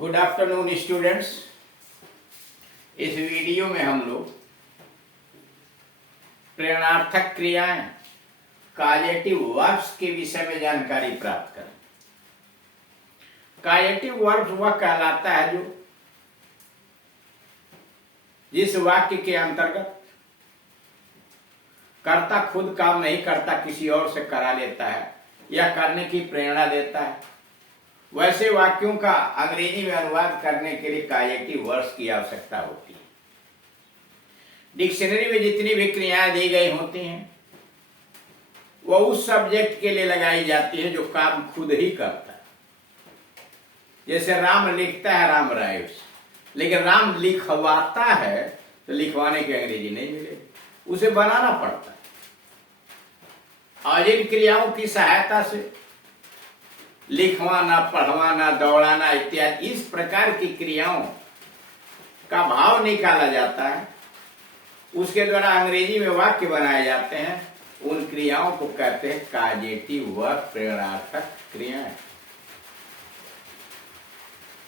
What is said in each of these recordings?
Good afternoon students. इस video में हम लोग प्रेरणार्थक क्रियाएं काजेटिव वर्ब्स के विषय में जानकारी प्राप्त करें। काजेटिव वर्ब्स वह कहलाता है जो जिस वाक्य के अंतर्गत कर्ता खुद काम नहीं करता, किसी और से करा लेता है या करने की प्रेरणा देता है। वैसे वाक्यों का अंग्रेजी में अनुवाद करने के लिए काजेटिव वर्ब्स की आवश्यकता होती है। डिक्शनरी में जितनी भी क्रियाएं दी गई होती हैं वह उस सब्जेक्ट के लिए लगाई जाती है जो काम खुद ही करता है। जैसे राम लिखता है, राम राइट्स, लेकिन राम लिखवाता है तो लिखवाने की अंग्रेजी नहीं मिलेगी, उसे बनाना पड़ता है। और इन क्रियाओं की सहायता से लिखवाना, पढ़वाना, दौड़ाना इत्यादि इस प्रकार की क्रियाओं का भाव निकाला जाता है। उसके द्वारा अंग्रेजी में वाक्य बनाए जाते हैं। उन क्रियाओं को कहते हैं काजेटिव वर्ब, प्रेरणार्थक क्रियाएं।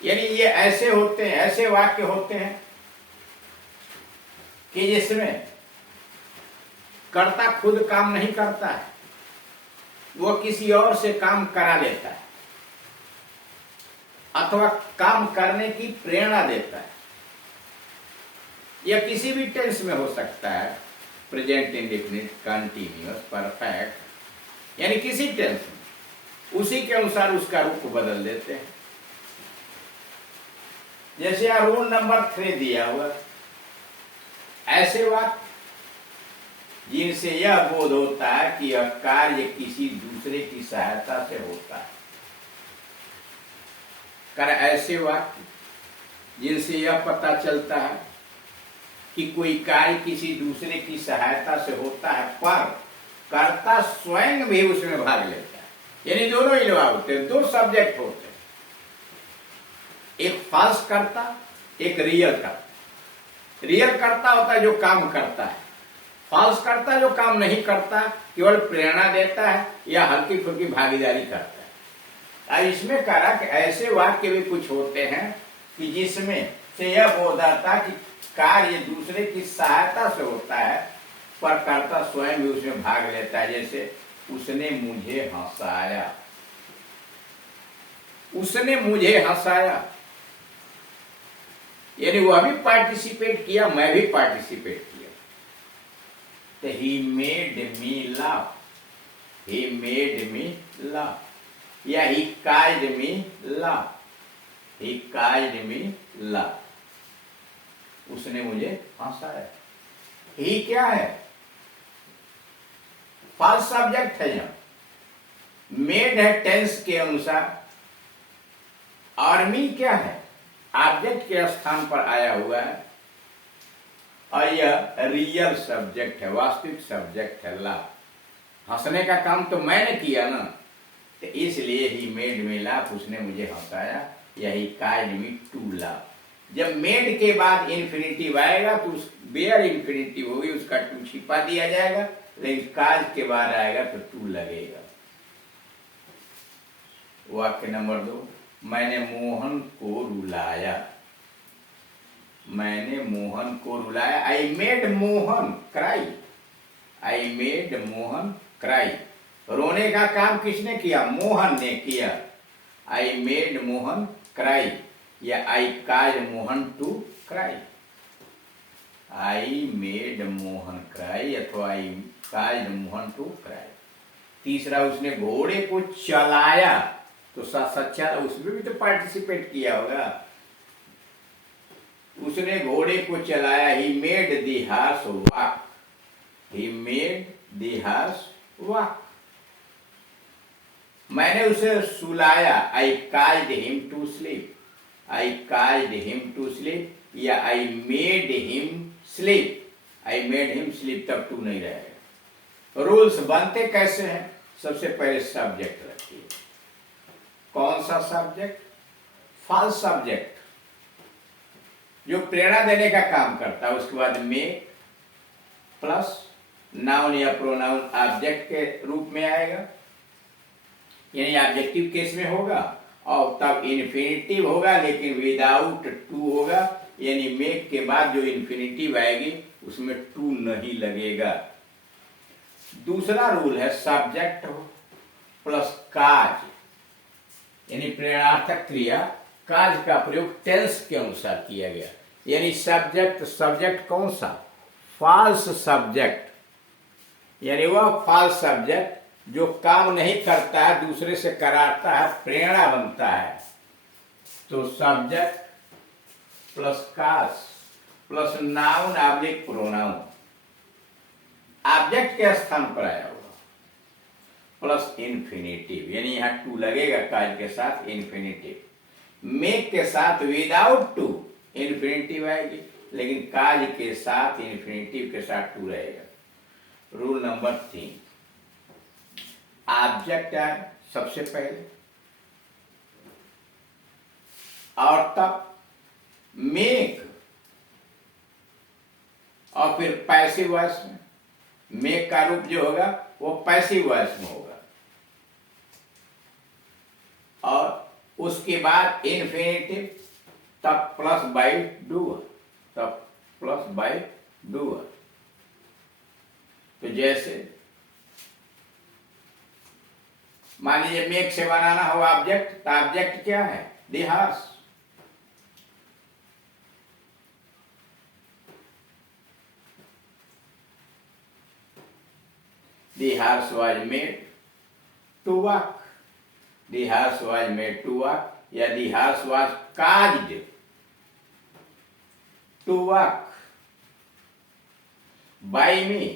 यानी ये ऐसे होते हैं, ऐसे वाक्य होते हैं कि जिसमें कर्ता खुद काम नहीं करता है, वो किसी और से काम करा लेता है अथवा काम करने की प्रेरणा देता है। यह किसी भी टेंस में हो सकता है, प्रेजेंट, इंडेफिनिट, कंटीन्यूअस, परफेक्ट, यानी किसी टेंस में उसी के अनुसार उसका रूप बदल देते हैं। जैसे यहां रूल नंबर 3 दिया हुआ, ऐसे वाक्य जिनसे यह बोध होता है कि यह कार्य किसी दूसरे की सहायता से होता है। कर ऐसे वाक्य जिनसे यह पता चलता है कि कोई कार्य किसी दूसरे की सहायता से होता है पर कर्ता स्वयं भी उसमें भाग लेता है। यानी दोनों ही लोग होते हैं, दो सब्जेक्ट होते हैं, एक फॉल्स कर्ता, एक रियल कर्ता। रियल कर्ता होता है जो काम करता है, फॉल्स कर्ता जो काम नहीं करता, केवल प्रेरणा देता है या हल्की फुल्की भागीदारी करता है। अब इसमें कहा कि ऐसे वाक्य भी कुछ होते हैं कि जिसमें से यह बोध आता कि कार्य दूसरे की सहायता से होता है पर कर्ता स्वयं भी उसमें भाग लेता है। जैसे उसने मुझे हंसाया, उसने मुझे हंसाया, यानी वह भी पार्टिसिपेट किया, मैं भी पार्टिसिपेट किया। तो he made me laugh, he made me laugh, या ही काइड मी लाफ, ही काइड मी लाफ, उसने मुझे हंसाया। ही क्या है? फॉल्स सब्जेक्ट है। यहां मेड है टेंस के अनुसार, और मी क्या है? ऑब्जेक्ट के स्थान पर आया हुआ है, और यह रियल सब्जेक्ट है, वास्तविक सब्जेक्ट है। लाफ, हंसने का काम तो मैंने किया ना, तो इसलिए ही मेड मी लाफ, उसने मुझे हंसाया। यही काइड मी टू लाफ। जब मेड के बाद इन्फिनिटिव आएगा तो उस बेयर इन्फिनिटिव होगी, उसका टू छिपा दिया जाएगा, लेकिन काज के बाद आएगा तो टू लगेगा। वाक्य नंबर 2, मैंने मोहन को रुलाया, मैंने मोहन को रुलाया। I made Mohan cry, I made Mohan cry. रोने का काम किसने किया? मोहन ने किया। आई मेड मोहन क्राई, या I cause Mohan to cry. I made Mohan cry अथवा I cause Mohan to cry. तीसरा, उसने घोड़े को चलाया, तो सच्चा उसमें भी तो पार्टिसिपेट किया होगा। उसने घोड़े को चलाया, he made the horse walk, he made the horse walk. मैंने उसे सुलाया, I caused him to sleep, I caused him to sleep, या I made him sleep, I made him sleep, तब टू नहीं रहेगा। रूल्स बनते कैसे हैं? सबसे पहले सब्जेक्ट रखिए। कौन सा सब्जेक्ट? फॉल्स सब्जेक्ट जो प्रेरणा देने का काम करता है। उसके बाद मेक प्लस नाउन या प्रोनाउन ऑब्जेक्ट के रूप में आएगा, यानी ऑब्जेक्टिव केस में होगा, और तब इन्फिनिटिव होगा, लेकिन विदाउट टू होगा, यानी मेक के बाद जो इन्फिनिटिव आएगी उसमें टू नहीं लगेगा। दूसरा रूल है सब्जेक्ट प्लस काज, यानी प्रेरणार्थक क्रिया काज का प्रयोग टेंस के अनुसार किया गया। यानी सब्जेक्ट कौन सा? फॉल्स सब्जेक्ट, यानी वह फॉल्स सब्जेक्ट जो काम नहीं करता है, दूसरे से कराता है, प्रेरणा बनता है। तो सब्जेक्ट प्लस काज plus noun object pronoun, object के स्थान पर आया होगा, प्लस इन्फिनिटिव, यानी यहां टू लगेगा काज के साथ इन्फिनिटिव। मेक के साथ विदाउट टू इन्फिनिटिव आएगी, लेकिन काज के साथ इन्फिनिटिव के साथ टू रहेगा। रूल नंबर 3, ऑब्जेक्ट आए सबसे पहले और तब मेक, और फिर पैसिव वॉइस में मेक का रूप जो होगा वो पैसिव वॉइस में होगा, और उसके बाद इन्फिनिटिव, तब प्लस बाई डूअर, तब प्लस बाई डूअर। तो जैसे मान लीजिए मेक से बनाना हो ऑब्जेक्ट, तो ऑब्जेक्ट क्या है? The horse. The horse was made to walk. The horse was made to walk, या the horse was caused to walk by me,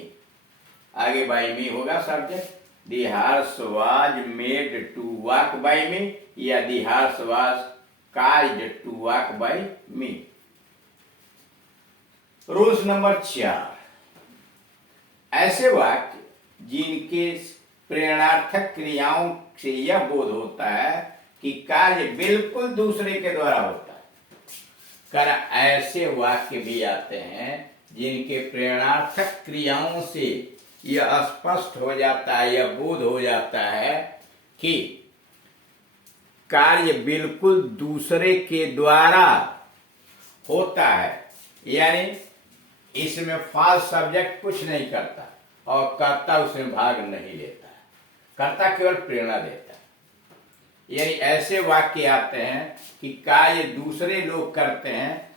आगे by me होगा subject. The horse was made to walk by me, या the horse was caused to walk by me। Rules number 4, ऐसे वाक्य जिनके प्रेरणार्थक क्रियाओं से यह बोध होता है कि कार्य बिल्कुल दूसरे के द्वारा होता है। कर ऐसे वाक्य भी आते हैं जिनके प्रेरणार्थक क्रियाओं से यह स्पष्ट हो जाता है, यह बोध हो जाता है कि कार्य बिल्कुल दूसरे के द्वारा होता है, यानी इसमें फॉल्स सब्जेक्ट कुछ नहीं करता और कर्ता उसमें भाग नहीं लेता है, कर्ता केवल प्रेरणा देता है। यानी ऐसे वाक्य आते हैं कि कार्य दूसरे लोग करते हैं,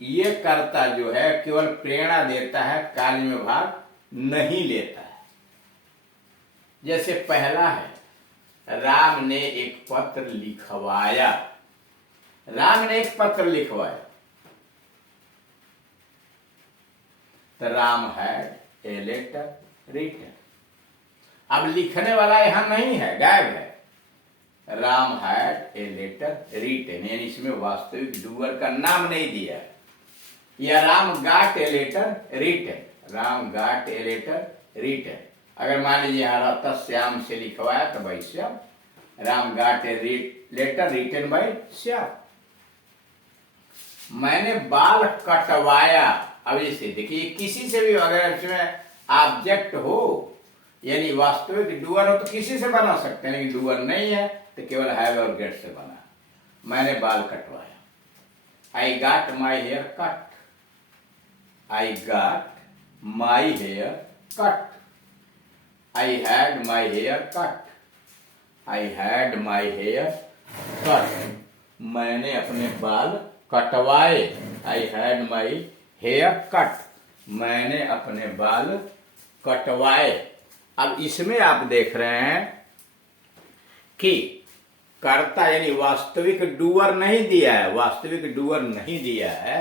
ये कर्ता जो है केवल प्रेरणा देता है, कार्य में भाग नहीं लेता है। जैसे पहला है, राम ने एक पत्र लिखवाया। राम ने एक पत्र लिखवाया, तो Ram had a letter written. अब लिखने वाला यहां नहीं है, गायब है। Ram had a letter written, यानी इसमें वास्तविक डूअर का नाम नहीं दिया है। या Ram got a letter written, Ram got a letter written. अगर मान लीजिए यहां रहता श्याम से लिखवाया तो भाई Shyam, Ram got a letter written by Shyam. मैंने बाल कटवाया। अब इसे देखिए, किसी से भी अगर इसमें ऑब्जेक्ट हो यानी वास्तविक डूअर हो तो किसी से बना सकते हैं, लेकिन डूअर नहीं है तो केवल हैव और गेट से बना। मैंने बाल कटवाया। I got my hair cut, I got my hair cut. I had my hair cut, I had my hair cut. मैंने अपने बाल कटवाए। I had my hair cut, मैंने अपने बाल कटवाए। अब इसमें आप देख रहे हैं कि कर्ता यानी वास्तविक डूअर नहीं दिया है, वास्तविक डूअर नहीं दिया है,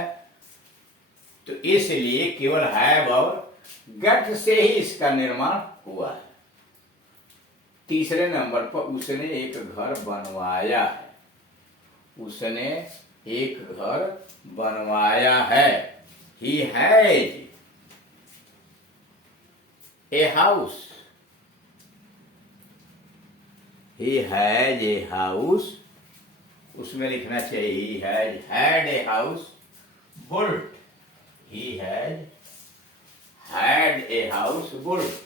तो इसलिए केवल हैव और गेट से ही इसका निर्माण हुआ है। तीसरे नंबर पर उसने एक घर बनवाया है। उसने एक घर बनवाया है। He had a house. He had a house. उसमें लिखना चाहिए he had a house built. He had a house built.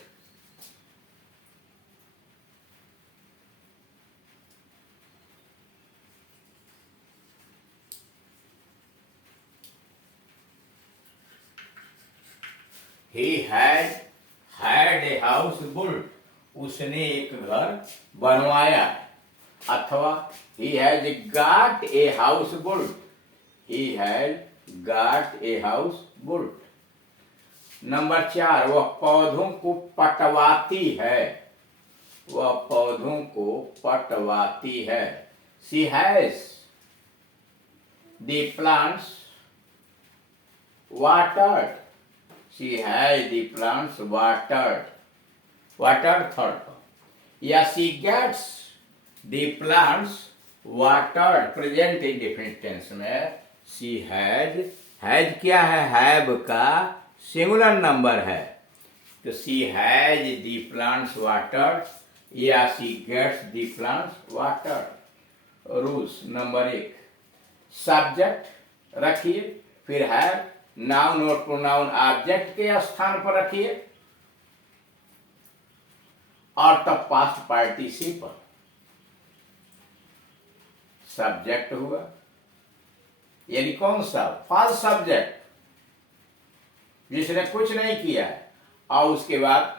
He had a house built, उसने एक घर बनवाया। अथवा he has got a house built, he had got a house built. Number 4, वह पौधों को पटवाती है, वह पौधों को पटवाती है। She has the plants watered, she has the plants watered, watered third. या she gets the plants watered, present indefinite tense में शी हैज क्या है, हैव का सिंगुलर नंबर है, तो she has the plants watered या she gets the plants watered. Rules number 1, subject रखिए, फिर हैव, नाउन और प्रोनाउन ऑब्जेक्ट के स्थान पर रखिए, और तब पास्ट पार्टिसिपल। सब्जेक्ट हुआ यानी कौन सा, फॉल्स सब्जेक्ट, जिसने कुछ नहीं किया है, और उसके बाद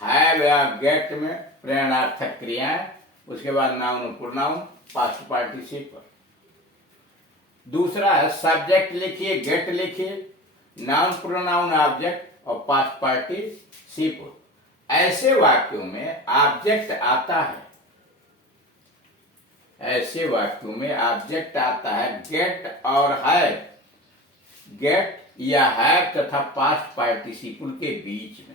हैव या गेट में प्रेरणार्थक क्रियाएं, उसके बाद नाउन प्रोनाउन पास्ट पार्टिसिपल। दूसरा है सब्जेक्ट लिखिए, गेट लिखिए, नाउन प्रोनाउन ऑब्जेक्ट और पास्ट पार्टिसिपल। ऐसे वाक्यों में ऑब्जेक्ट आता है, ऐसे वाक्यों में ऑब्जेक्ट आता है गेट और हैव, गेट या हैव तथा पास्ट पार्टिसिपल के बीच में।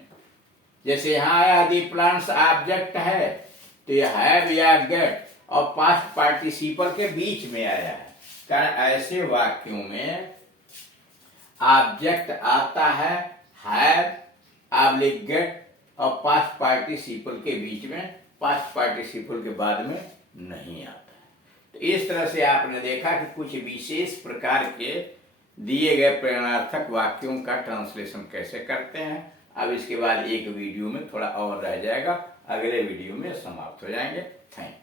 जैसे यहां आया दी प्लांट्स ऑब्जेक्ट है, तो यह हैव या गेट और पास्ट पार्टिसिपल के बीच में आया है। कारण ऐसे वाक्यों में ऑब्जेक्ट आता है हैव ऑब्लिक गेट और पास्ट पार्टिसिपल के बीच में, पास्ट पार्टिसिपल के बाद में नहीं आता है। तो इस तरह से आपने देखा कि कुछ विशेष प्रकार के दिए गए प्रेरणार्थक वाक्यों का ट्रांसलेशन कैसे करते हैं। अब इसके बाद एक वीडियो में थोड़ा और रह जाएगा, अगले वीडियो में समाप्त हो जाएंगे। Thank you.